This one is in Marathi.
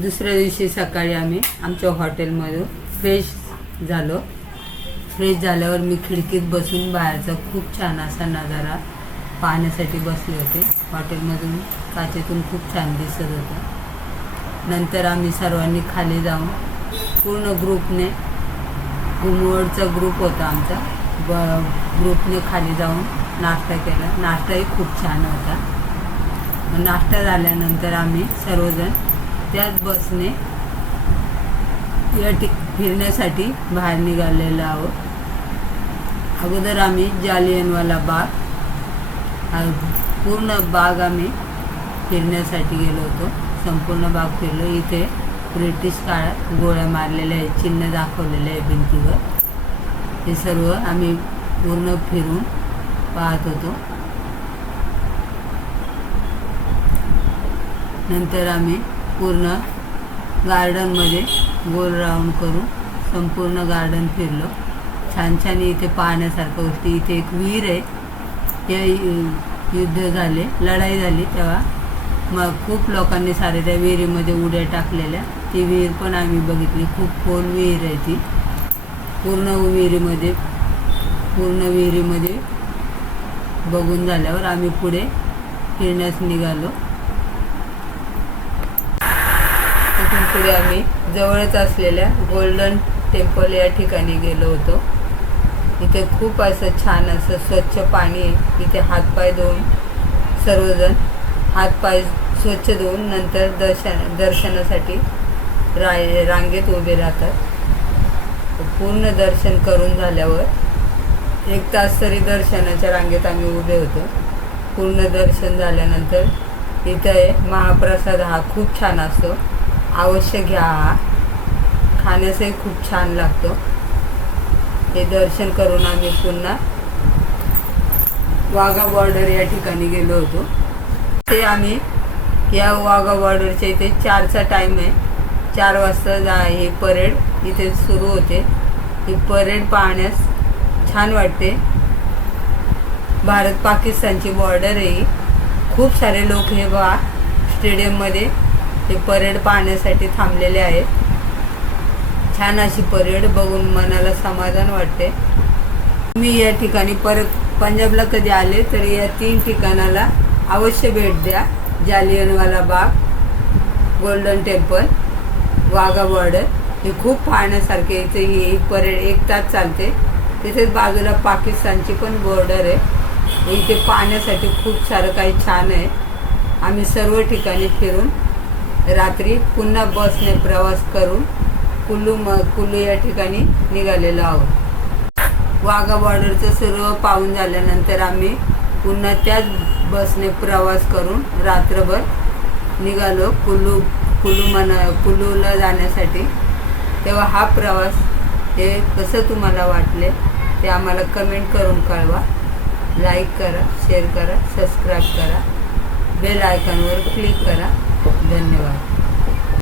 दुसऱ्या दिवशी सकाळी आम्ही आमच्या हॉटेलमधून फ्रेश झालो. फ्रेश झाल्यावर मी खिडकीत बसून बाहेरचा खूप छान असा नजारा पाहण्यासाठी बसले होते. हॉटेलमधून काचेतून खूप छान दिसत होतं. नंतर आम्ही सर्वांनी खाली जाऊन पूर्ण ग्रुपने, घुमवडचा ग्रुप होता आमचा, ग्रुपने खाली जाऊन नाश्ता केला. नाश्ताही खूप छान होता. नाश्ता झाल्यानंतर आम्ही सर्वजण त्याच बसने फिरण्यासाठी बाहेर निघालेलो आहोत. अगोदर आम्ही जालियनवाला बाग, पूर्ण बाग आम्ही फिरण्यासाठी गेलो होतो. संपूर्ण बाग फिरलो. इथे ब्रिटिश काळात गोळ्या मारलेल्या आहेत, चिन्ह दाखवलेले आहे भिंतीवर. हे सर्व आम्ही पूर्ण फिरून पाहत होतो. नंतर आम्ही पूर्ण गार्डनमध्ये गोल राऊंड करून संपूर्ण गार्डन फिरलो. छान छान इथे पाहण्यासारख्या गोष्टी. इथे एक विहीर आहे. त्या युद्ध झाले, लढाई झाली तेव्हा मग खूप लोकांनी सारे त्या विहिरीमध्ये उड्या टाकलेल्या. ती विहीर पण आम्ही बघितली. खूप खोल विहीर आहे ती. पूर्ण विहिरीमध्ये बघून झाल्यावर आम्ही पुढे फिरण्यास निघालो. तिथून पुढे आम्ही जवळच असलेल्या गोल्डन टेम्पल या ठिकाणी गेलो होतो. इथे खूप असं छान असं स्वच्छ पाणी आहे. इथे हातपाय धुवून सर्वजण हातपाय स्वच्छ धुवून नंतर दर्शनासाठी रांगेत उभे राहतात. पूर्ण दर्शन करून झाल्यावर 1 तास तरी दर्शनाच्या रांगेत आम्ही उभे होतो. पूर्ण दर्शन झाल्यानंतर इथे महाप्रसाद हा खूप छान असतो. अवश्य घ्या. हा खाण्यासही खूप छान लागतो. हे दर्शन करून आम्ही पुन्हा वाघा बॉर्डर या ठिकाणी गेलो होतो. ते आम्ही या वाघा बॉर्डरच्या इथे 4चा टाईम आहे. 4 वाजता ही परेड इथे सुरू होते. ही परेड पाहण्यास छान वाटते. भारत पाकिस्तानची बॉर्डर आहे. खूप सारे लोक हे स्टेडियममध्ये हे परेड पाहण्यासाठी थांबलेले आहेत. छान अशी परेड बघून मनाला समाधान वाटते. मी या ठिकाणी परत पंजाबला कधी आले तर या 3 ठिकाणाला अवश्य भेट द्या. Jallianwala Bagh, golden temple, Wagah border हे खूप पाहण्यासारखे. इथे ही परेड 1 तास चालते. तिथेच बाजूला पाकिस्तानची पण बॉर्डर आहे. इथे पाहण्यासाठी खूप सारं काही छान आहे. आम्ही सर्व ठिकाणी फिरून रात्री पुन्हा बसने प्रवास करून कुल्लू या ठिकाणी निघालेलो आहोत. वाघा बॉर्डरचं सर्व पाहून झाल्यानंतर आम्ही पुन्हा त्याच बसने प्रवास करून रात्रभर निघालो कुल्लूला जाण्यासाठी. तेव्हा हा प्रवास हे कसं तुम्हाला वाटले ते आम्हाला कमेंट करून कळवा. लाईक करा, शेअर करा, सबस्क्राईब करा, बेल आयकॉनवर क्लिक करा. धन्यवाद.